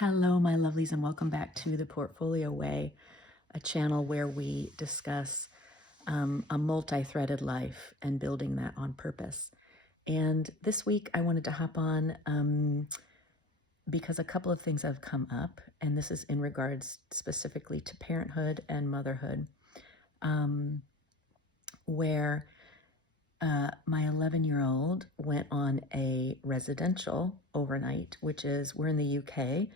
Hello, my lovelies, and welcome back to the Portfolio Way, a channel where we discuss a multi-threaded life and building that on purpose. And this week I wanted to hop on because a couple of things have come up, and this is in regards specifically to parenthood and motherhood, where my 11-year-old went on a residential overnight, which is, we're in the UK,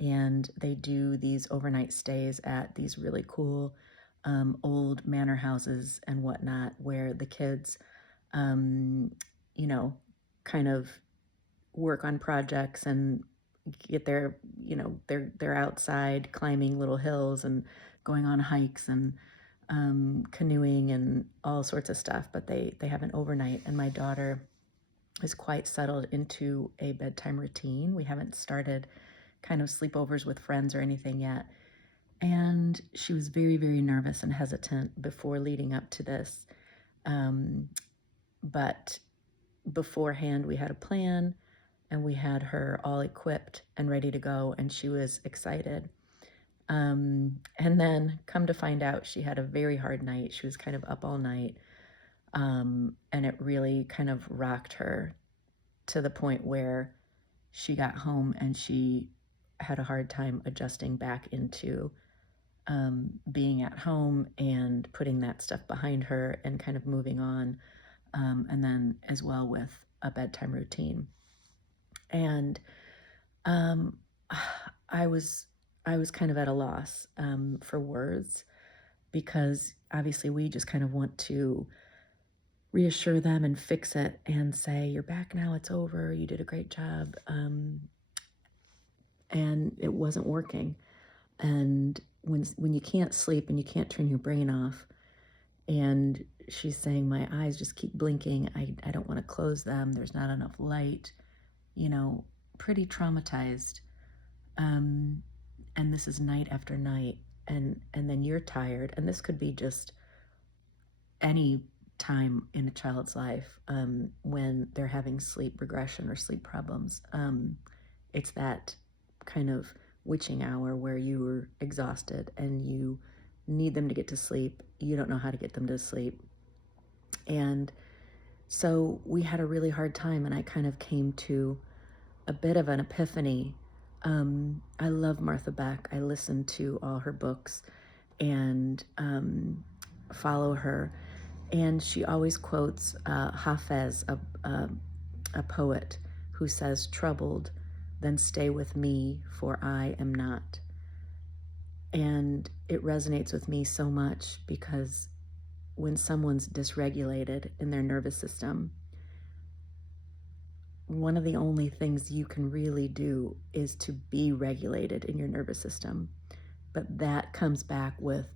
and they do these overnight stays at these really cool old manor houses and whatnot, where the kids, you know, kind of work on projects and get their, they're outside climbing little hills and going on hikes and canoeing and all sorts of stuff, but they have an overnight, and my daughter is quite settled into a bedtime routine. We haven't started kind of sleepovers with friends or anything yet, and she was very, very nervous and hesitant before leading up to this. But beforehand, we had a plan, and we had her all equipped and ready to go, and she was excited. And then come to find out, she had a very hard night. She was kind of up all night. And it really kind of rocked her to the point where she got home and she had a hard time adjusting back into being at home and putting that stuff behind her and kind of moving on. And then as well with a bedtime routine. And I was kind of at a loss for words, because obviously we just kind of want to reassure them and fix it and say, you're back now, it's over, you did a great job. And it wasn't working. And when you can't sleep and you can't turn your brain off, and she's saying, my eyes just keep blinking, I don't want to close them, there's not enough light, pretty traumatized. And this is night after night, and then you're tired, and this could be just any time in a child's life when they're having sleep regression or sleep problems. It's that kind of witching hour where you were exhausted and you need them to get to sleep. You don't know how to get them to sleep. And so we had a really hard time, and I kind of came to a bit of an epiphany. I love Martha Beck. I listen to all her books and follow her. And she always quotes Hafez, a poet, who says, troubled, then stay with me, for I am not. And it resonates with me so much, because when someone's dysregulated in their nervous system, one of the only things you can really do is to be regulated in your nervous system. But that comes back with,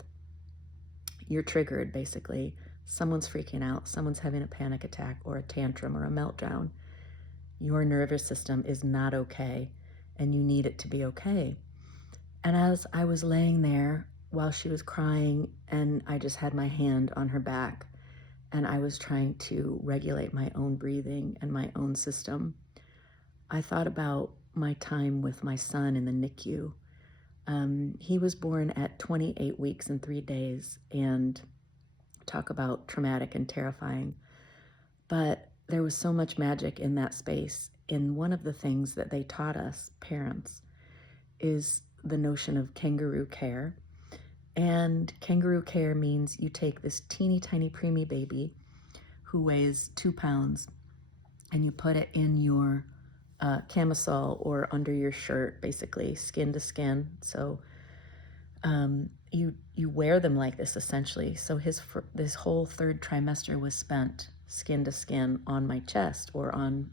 you're triggered, basically. Someone's freaking out, someone's having a panic attack or a tantrum or a meltdown. Your nervous system is not okay, and you need it to be okay. And as I was laying there while she was crying, and I just had my hand on her back, and I was trying to regulate my own breathing and my own system, I thought about my time with my son in the NICU. He was born at 28 weeks and 3 days, and talk about traumatic and terrifying. But there was so much magic in that space. And one of the things that they taught us, parents, is the notion of kangaroo care. And kangaroo care means you take this teeny tiny preemie baby who weighs 2 pounds, and you put it in your camisole or under your shirt, basically skin to skin. So you wear them like this, essentially. So this whole third trimester was spent skin to skin on my chest, or on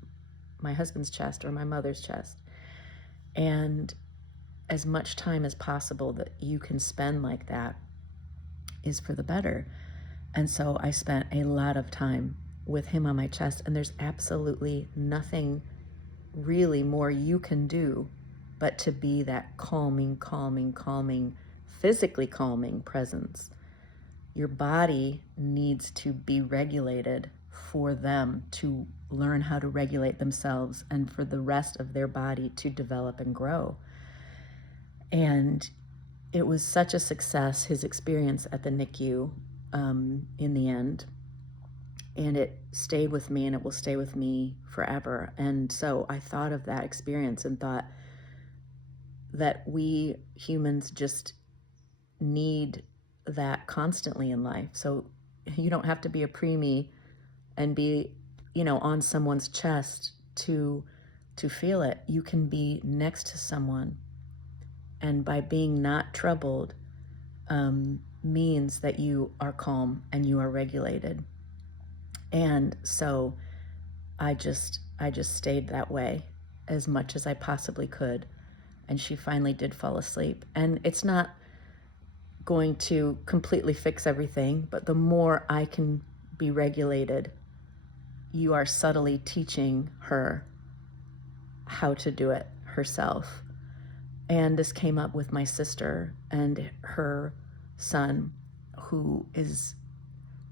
my husband's chest, or my mother's chest. And as much time as possible that you can spend like that is for the better. And so I spent a lot of time with him on my chest, and there's absolutely nothing really more you can do but to be that calming, physically calming presence. Your body needs to be regulated for them to learn how to regulate themselves, and for the rest of their body to develop and grow. And it was such a success, his experience at the NICU, in the end. And it stayed with me, and it will stay with me forever. And so I thought of that experience and thought that we humans just need that constantly in life. So you don't have to be a preemie and be, on someone's chest to feel it. You can be next to someone, and by being not troubled, means that you are calm and you are regulated. And so I just stayed that way as much as I possibly could. And she finally did fall asleep. And it's not going to completely fix everything, but the more I can be regulated, you are subtly teaching her how to do it herself. And this came up with my sister and her son, who is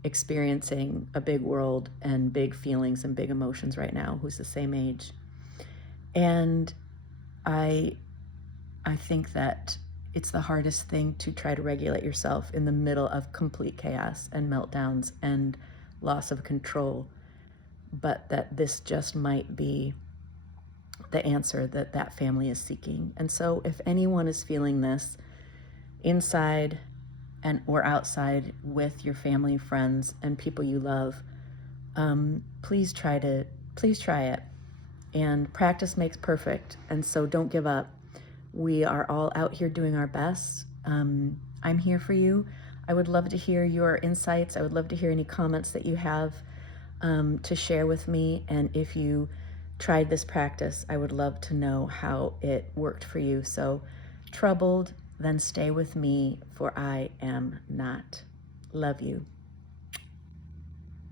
experiencing a big world and big feelings and big emotions right now, who's the same age. And I think that it's the hardest thing to try to regulate yourself in the middle of complete chaos and meltdowns and loss of control, but that this just might be the answer that that family is seeking. And so if anyone is feeling this inside and or outside with your family, friends, and people you love, please try it. And practice makes perfect. And so don't give up. We are all out here doing our best. I'm here for you. I would love to hear your insights. I would love to hear any comments that you have to share with me. And if you tried this practice, I would love to know how it worked for you. So, troubled, then stay with me, for I am not. Love you.